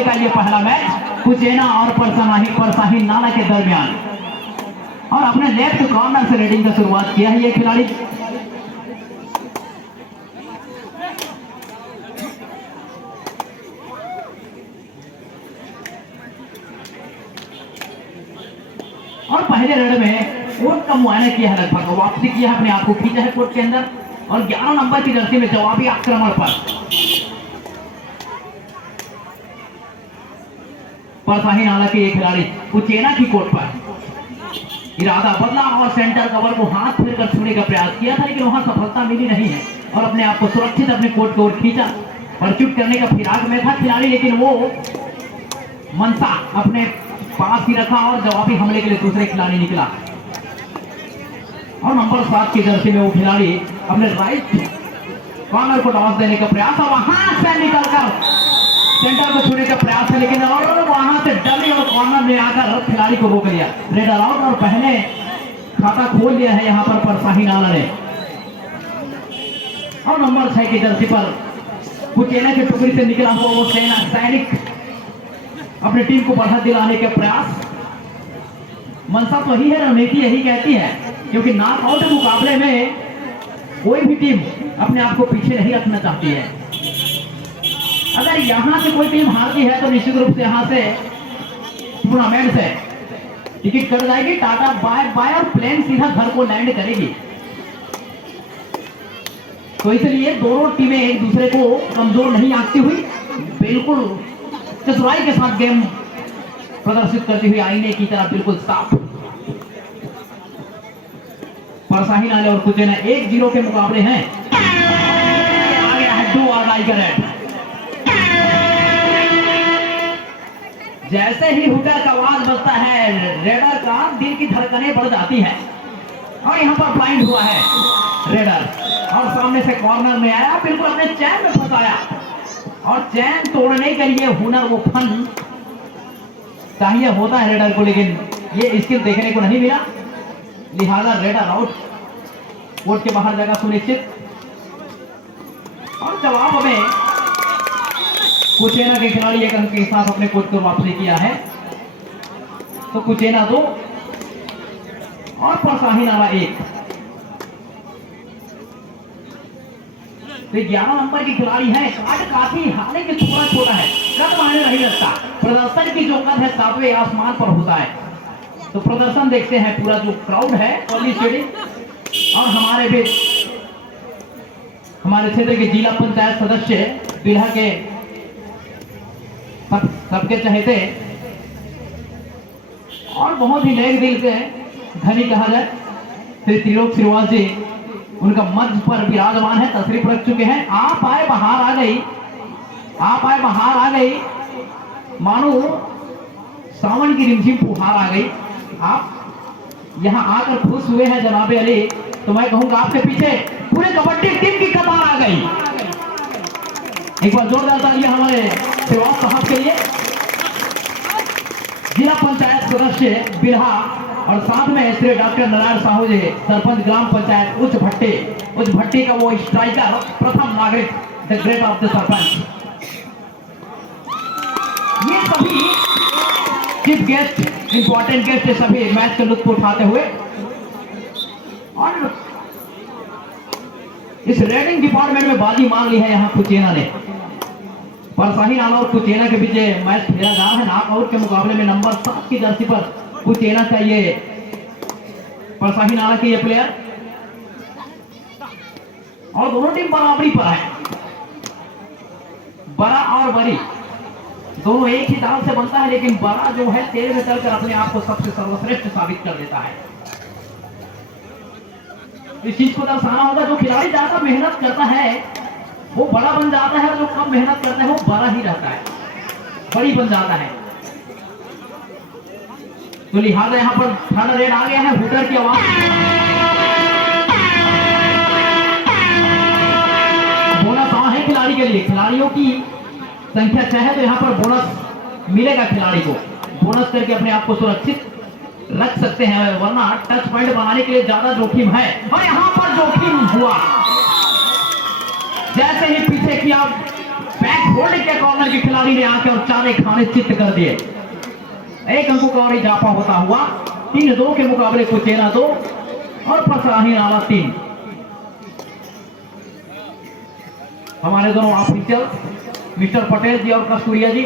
मुकाबले का ये पहला मैच कुचेना और परसाही नाला के दरमियान, और अपने लेफ्ट कॉर्नर से रेडिंग का शुरुआत किया है ये खिलाड़ी। और पहले रेड में कोर्ट का मुआयना किया है, लगभग वापसी किया है, अपने आप को खींचा है कोर्ट के अंदर, और 11 नंबर की जर्सी में जवाबी आक्रमण पर परसाही नाला के एक खिलाड़ी कुचेना की कोर्ट पर इरादा बदला और सेंटर कवर को हाथ फेरकर छूने का प्रयास किया था, लेकिन वहां सफलता मिली नहीं है और अपने आप को सुरक्षित अपने कोर्ट की ओर खींचा। परचूट करने का फिराक में था खिलाड़ी, लेकिन वो मनसा अपने पास ही रखा और जवाबी हमले के लिए दूसरे खिलाड़ी निकला, और नंबर 7 की जर्सी में वो खिलाड़ी अपने राइट कॉर्नर को टॉस देने का प्रयास, और वहां से निकलकर सेंटर को छूने का प्रयास है, लेकिन और वहां से डमी और कॉर्नर में आकर खिलाड़ी को रोक लिया। रेड आउट और पहले खाता खोल लिया है यहां पर परसाही नाला ने। और नंबर 6 की जर्सी पर कुचेना की टुकड़ी से निकला हुआ वो सैनिक अपनी टीम को बढ़त दिलाने का प्रयास। मनसा तो ही है, रणनीति यही कहती है, क्योंकि नॉकआउट मुकाबले में कोई भी टीम अपने आप को पीछे नहीं रखना चाहती है। अगर यहां से कोई टीम हारती है तो निश्चित रूप से यहां से टूर्नामेंट से टिकट कट जाएगी, टाटा बाय बाय, और प्लेन सीधा घर को लैंड करेगी। तो इसलिए दोनों टीमें एक दूसरे को कमजोर नहीं आंकती हुई बिल्कुल चतुराई के साथ गेम प्रदर्शित करती हुई आईने की तरह बिल्कुल साफ। परसाही नाले और कुचेना 1-0 के मुकाबले हैं। आ गया है डू और डाई का रेड। जैसे ही हुटर का आवाज बजता है रेडर का दिल की धड़कनें बढ़ जाती है, और यहां पर ब्लाइंड हुआ है रेडर, और सामने से कॉर्नर में आया, बिल्कुल अपने चैन में फंसाया, और चैन तोड़ने के लिए हुनर वो फन चाहिए होता है रेडर को, लेकिन ये स्किल देखने को नहीं मिला, लिहाजा रेडर आउट, कोर्ट के बाहर जगह सुनिश्चित। और जवाब में कुचेना के खिलाड़ी एक अंक के साथ अपने कोर्ट को वापसी किया है, तो कुचेना 2 और परसाही नाला 1। तो 11 नंबर की खिलाड़ी है, कार्ड काफी हालांकि थोड़ा छोटा है, कद मायने नहीं रखता, प्रदर्शन की जो कद है 7वें आसमान पर होता है। तो प्रदर्शन देखते हैं पूरा जो क्राउड है कॉलेज स्टेडियम, और हमारे क्षेत्र के जिला पंचायत सदस्य बिल्हा के सबके चहेते और बहुत ही नेक दिल के धनी कहा जाए श्री त्रिलोक श्रीवास जी उनका मंच पर विराजमान है, तशरीफ रख चुके हैं। आप आए बहार आ गई, आप आए बहार आ गई, मानो सावन की रिमझिम फुहार आ गई। आप यहां आकर खुश हुए हैं जनाबे अली, तो मैं कहूंगा आपके पीछे पूरे कबड्डी टीम की कतार आ गई। एक बार जोरदार तालियां हमारे श्रीवास साहब के लिए, जिला पंचायत सदस्य बिल्हा, और साथ में श्री डॉक्टर नारायण साहू जी, सरपंच ग्राम पंचायत उच्च भट्टी का वो स्ट्राइकर, प्रथम नागरिक, the great of the sarpanch. ये सभी चीफ गेस्ट, इंपॉर्टेंट गेस्ट सभी मैच का लुत्फ उठाते हुए, और इस रेडिंग डिपार्टमेंट में बाजी मार ली है यहां कुचेना ने। परसाही नाला और कुचेना के बीच मैच खेला जा रहा है। नॉकआउट के मुकाबले में नंबर 7 की जर्सी पर कुचेना का ये परसाही नाला के ये प्लेयर, और दोनों टीम बराबरी पर है। बड़ा और बड़ी दोनों एक ही दाव से बनता है, लेकिन बड़ा जो है तेरे में चलकर अपने आप को सबसे सर्वश्रेष्ठ साबित कर देता है। इस चीज को दर्शाना होगा, जो खिलाड़ी ज्यादा मेहनत करता है वो बड़ा बन जाता है, और जो कम मेहनत करता है वो बड़ा ही रहता है, बड़ी बन जाता है। तो लिहाजा यहां पर थर्ड रेड आ गया है, हुटर की आवाज। बोनस आ है खिलाड़ी के लिए, खिलाड़ियों की संख्या 6 है, तो यहां पर बोनस मिलेगा खिलाड़ी को, बोनस करके अपने आप को सुरक्षित रख सकते हैं, वरना टच पॉइंट बनाने के लिए ज्यादा जोखिम है, और यहां पर जोखिम हुआ। जैसे ही पीछे किया बैक होल्ड के कॉर्नर के खिलाड़ी ने आके और 4 खाने चित्त कर दिए। 1 अंकों का और इजाफा होता हुआ 3-2 के मुकाबले कुचेना 2 और परसाही नाला 3। हमारे दोनों ऑफिशियल मिस्टर पटेल जी और कस्तूरिया जी,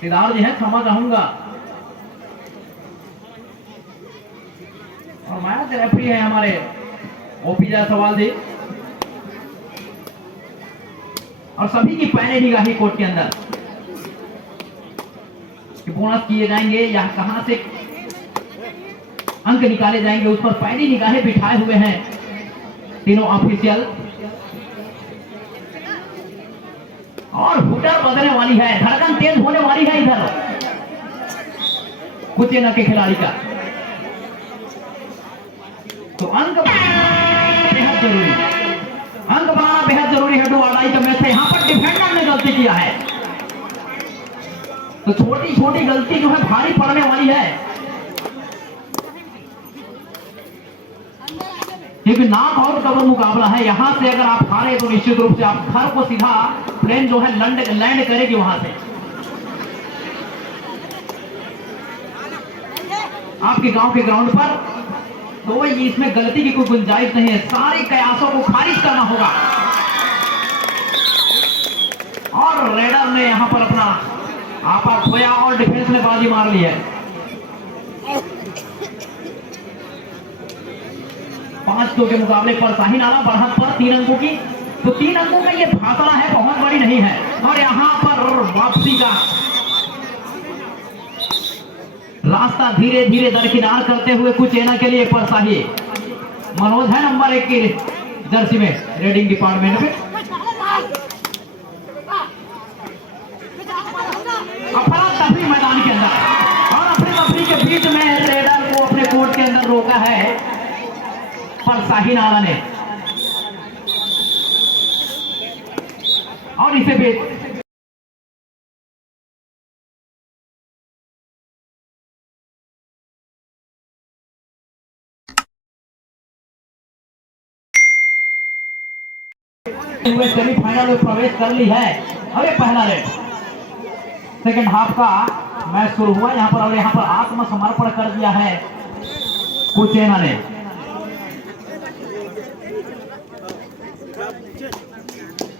सिद्धार्थ जी हैं, क्षमा चाहूंगा, और मैच रेफरी है हमारे ओपी जायसवाल जी, और सभी की पैने निगाही कोर्ट के अंदर कि बोनस किए जाएंगे या कहां से अंक निकाले जाएंगे, उस पर पैनी निगाहें बिठाए हुए हैं तीनों ऑफिशियल। और हुटर बदलने वाली है, धड़कन तेज होने वाली है इधर कुचेना के खिलाड़ी का। तो अंक बेहद जरूरी, अंक बनाना बेहद जरूरी है। 2 अड़ाई का मैच है, यहां पर डिफेंडर ने गलती किया है, तो छोटी छोटी गलती जो है भारी पड़ने वाली है, क्योंकि नॉक आउट का मुकाबला है। यहां से अगर आप हारे तो निश्चित रूप से आप घर को सीधा प्लेन जो है लैंड करेगी वहां से, आपके गांव के ग्राउंड पर। तो इसमें गलती की कोई गुंजाइश नहीं है, सारे कयासों को खारिज करना होगा। और रेडर ने यहां पर अपना आपा खोया और डिफेंस ने बाजी मार ली है। 5-2 के मुकाबले पर शाही नाला बढ़त पर 3 अंकों की। तो 3 अंकों का ये फासला है, बहुत बड़ी नहीं है। और यहां पर वापसी का रास्ता धीरे धीरे दरकिनार करते हुए कुचेना के लिए परसाही मनोज है नंबर 1 की जर्सी में, रेडिंग डिपार्टमेंट में। अपना तफरी मैदान के अंदर और अपने तफरी के बीच में रेडर को अपने कोर्ट के अंदर रोका है परसाही नाला ने, और इसे भी सेमीफाइनल में प्रवेश कर ली है। अरे पहला रेड, सेकंड हाफ का मैच शुरू हुआ यहां पर, और यहां पर आत्मसमर्पण कर दिया है कुचेना ने।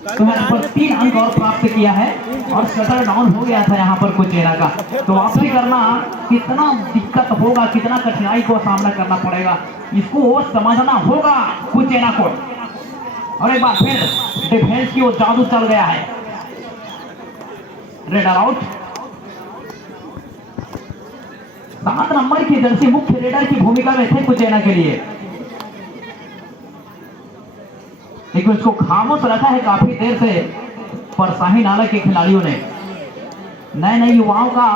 तो यहाँ पर 3 अंक और प्राप्त किया है और शटर डाउन हो गया था यहाँ पर कुचेना का। तो वापसी करना कितना दिक्कत होगा, कितना कठिनाई को सामना करना पड़ेगा, इसको समझना होगा कुचेना को। और एक बार फिर डिफेंस की वो जादू चल गया है। Raider out. 7 नंबर की जर्सी मुख्य रेडर की भूमिका में थे कुचेना के लिए, लेकिन उसको खामोश रखा है काफी देर से परसाही नाला के खिलाड़ियों ने। नए नए युवाओं का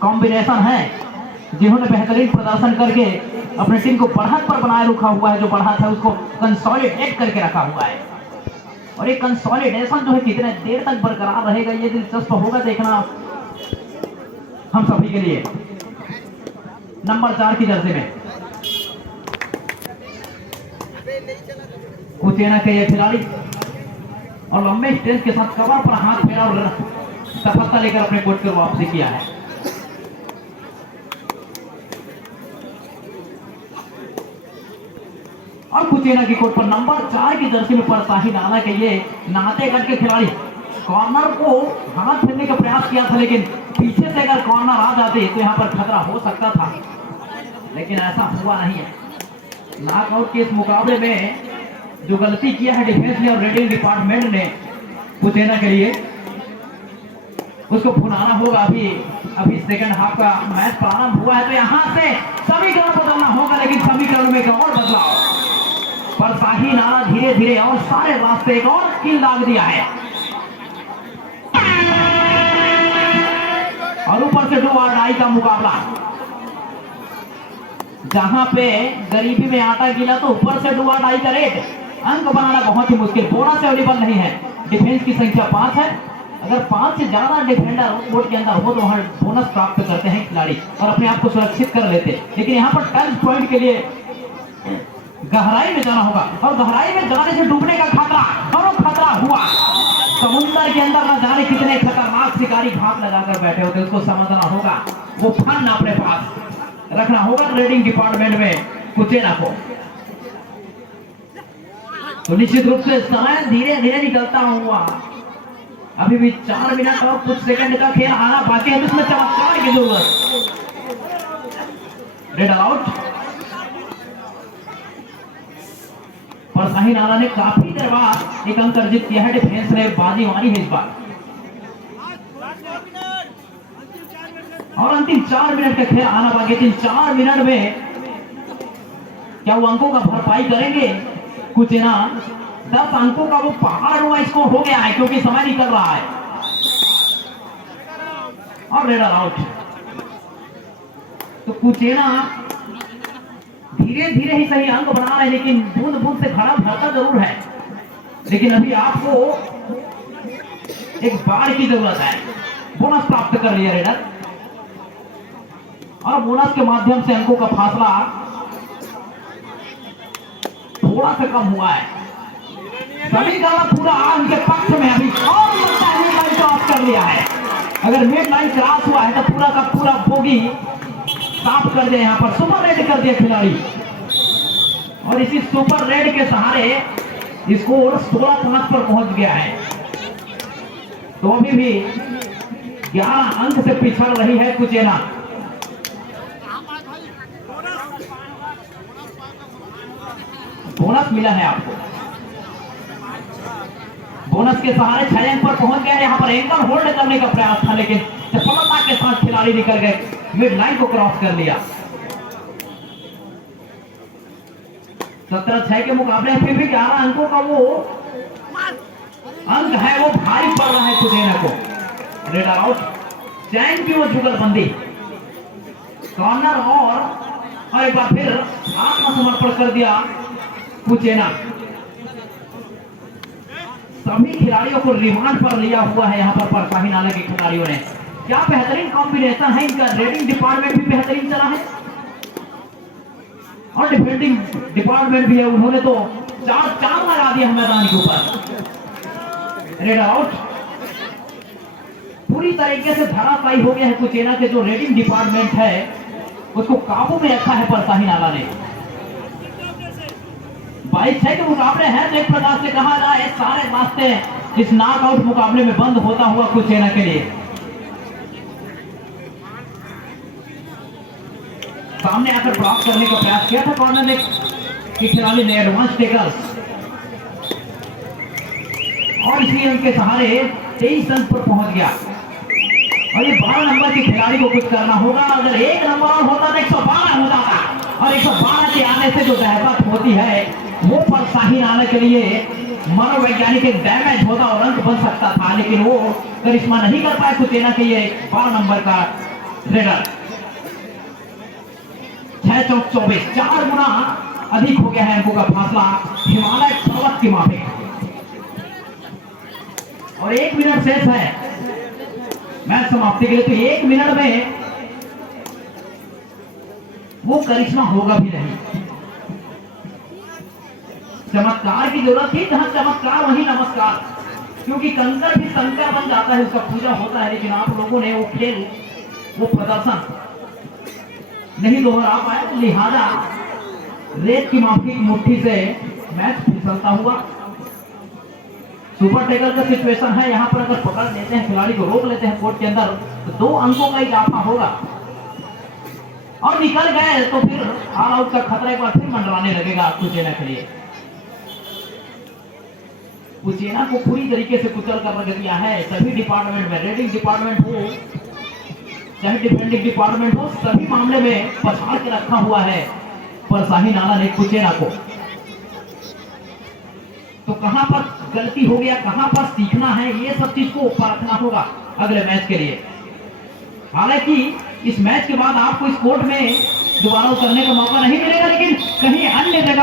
कॉम्बिनेशन है, जिन्होंने बेहतरीन प्रदर्शन करके अपनी टीम को बढ़त पर बनाए रखा हुआ है। जो बढ़त है उसको कंसोलिडेट करके रखा हुआ है, और ये कंसोलिडेशन जो है कितने देर तक बरकरार रहेगा, ये दिलचस्प होगा देखना हम सभी के लिए। नंबर 4 की जर्सी में कुचेना के ये खिलाड़ी और लंबे स्ट्रेस के साथ कवर पर हाथ फेरा और सफलता लेकर अपने कोर्ट पर वापसी किया है। और कुचेना की कोर्ट पर नंबर 4 की जर्सी में परसाही नाला के ये नातेगढ़ के खिलाड़ी कॉर्नर को हाथ फेरने का प्रयास किया था, लेकिन पीछे से अगर कॉर्नर आ जाते तो यहाँ पर खतरा हो सकता था, लेकिन ऐसा हुआ नहीं है। नॉकआउट के इस मुकाबले में जो गलती किया है डिफेंस ने और रेडिंग डिपार्टमेंट ने कुचेना के लिए, उसको भुनाना होगा। अभी सेकंड हाफ का मैच प्रारंभ हुआ है, तो यहां से समीकरण बदलना होगा, लेकिन समीकरण में एक और बदलाव। परसाही नाला धीरे धीरे और सारे रास्ते एक और किल दाग दिया है, और ऊपर से 2 अड़ाई का मुकाबला। जहां पे गरीबी में आटा गिला, तो ऊपर से 2 अड़ाई का रेट। अंक बनाना बहुत ही मुश्किल, बोनस अवेलेबल नहीं है। डिफेंस की संख्या 5 है, अगर 5 से ज्यादा डिफेंडर कोर्ट के अंदर हो तो वहां बोनस प्राप्त करते हैं खिलाड़ी और अपने आप को सुरक्षित कर लेते हैं। लेकिन यहाँ पर टच पॉइंट के लिए गहराई में जाना होगा, और गहराई में जाने से डूबने का खतरा, और वो खतरा हुआ। समुद्र के अंदर न जाने कितने खतरनाक शिकारी घात लगाकर बैठे होते, उसको समझना होगा। वो फन अपने पास रखना होगा रेडिंग डिपार्टमेंट में कुचेना को। तो निश्चित रूप से समय धीरे धीरे निकलता हुआ, अभी भी 4 मिनट और कुछ सेकंड का खेल आना बाकी है, इसमें चमत्कार की जरूरत। Red out. पर शाहीन आला ने काफी देर बाद एक अंक अर्जित किया है, डिफेंस ने बाजी मारी है इस बार। और अंतिम 4 मिनट का खेल आना बाकी है। 4 मिनट में क्या वो अंकों का भरपाई करेंगे कुचेना? 10 अंकों का वो पहाड़ स्कोर हो गया है, क्योंकि समय निकल रहा है। और रेड आउट। तो कुचेना धीरे धीरे ही सही अंक बना रहे हैं, लेकिन बूंद बूंद से घड़ा भरता जरूर है। लेकिन अभी आपको एक बार की जरूरत है। बोनस प्राप्त कर लिया रेडर, और बोनस के माध्यम से अंकों का फासला थोड़ा सा कम हुआ है। सभी का पूरा उनके पक्ष में अभी, और लगता है मिड लाइन क्रॉस कर लिया है। अगर मिड लाइन क्रॉस हुआ है तो पूरा का पूरा बोगी साफ कर दिया, यहाँ पर सुपर रेड कर दिया खिलाड़ी। और इसी सुपर रेड के सहारे स्कोर 16-5 पर पहुंच गया है। तो अभी भी 11 अंक से पिछड़ रही है कुचेना। बोनस मिला है आपको, बोनस के सहारे 6 अंक पर पहुंच गए। यहाँ पर एंकर होल्ड करने का प्रयास था, लेकिन सफलता के साथ खिलाड़ी निकल गए, मिड लाइन को क्रॉस कर लिया। 17-6 के मुकाबले फिर भी 11 अंकों का वो अंक है, वो भारी पड़ रहा है कुचेना को। Red out. चैन की वो जुगलबंदी, कॉर्नर, और एक बार फिर आत्मसमर्पण कर दिया कुचेना। सभी खिलाड़ियों को रिमांड पर लिया हुआ है यहाँ पर शाहीन आला के खिलाड़ियों ने। क्या बेहतरीन कॉम्बिनेशन है इनका। रेडिंग डिपार्टमेंट भी बेहतरीन चला है, और डिफेंडिंग डिपार्टमेंट भी है। उन्होंने तो 4 लगा दिया मैदान के ऊपर। Red out. पूरी तरीके से धराशायी हो गया है कुचेना के जो रेडिंग डिपार्टमेंट है, उसको काबू में रखा है पर शाहीन आला ने। 22-6 के मुकाबले हैं, तो एक प्रकार से कहा जाए सारे रास्ते इस नॉकआउट मुकाबले में बंद होता हुआ कुचेना के लिए। सामने आकर ब्लॉक करने का प्रयास किया था कॉर्नर ने कि खिलाड़ी ने एडवांस टेकर्स, और इसी अंक के सहारे 23 अंक पर पहुंच गया। और ये 12 नंबर के खिलाड़ी को कुछ करना होगा। अगर 1 नंबर और होता तो 112 हो जाता, और 112 के आने से जो दहशत होती है वो पर शाहीन आला के लिए मनोवैज्ञानिक एक डैमेज होता और अंक बन सकता था, लेकिन वो करिश्मा नहीं कर पाए कुचेना के ये 12 नंबर का रेडर। 6-24, 4 गुना अधिक हो गया है अंकों का फासला हिमालय पर्वत की माफिक। और 1 मिनट शेष है मैच समाप्ति के लिए। तो 1 मिनट में वो करिश्मा होगा भी नहीं। चमत्कार की जरूरत थी, जहां चमत्कार वही नमस्कार, क्योंकि कंकर भी शंकर बन जाता है, उसका पूजा होता है। लेकिन आप लोगों ने वो खेल, वो प्रदर्शन नहीं दोहरा पाए, लिहाजा रेत की माफी मुट्ठी से मैच फिसलता हुआ। सुपर टेकर का सिचुएशन है, यहाँ पर अगर पकड़ लेते हैं खिलाड़ी को, रोक लेते हैं कोर्ट के अंदर, तो 2 अंकों का इजाफा होगा, और निकल गए तो फिर ऑल आउट का खतरा एक बार फिर मंडराने लगेगा कुचेना के लिए। कुचेना को पूरी तरीके से कुचल कर रख दिया है सभी डिपार्टमेंट में, रेडिंग डिपार्टमेंट हो चाहे डिफेंडिंग डिपार्टमेंट हो, सभी मामले में पछाड़ के रखा हुआ है पर शाहीन आला ने कुचेना को। तो कहां पर गलती हो गया, कहां पर सीखना है, ये सब चीज को परखना होगा अगले मैच के लिए। हालांकि इस मैच के बाद आपको इस कोर्ट में दोबारा उतरने का मौका नहीं मिलेगा, लेकिन कहीं अन्य जगह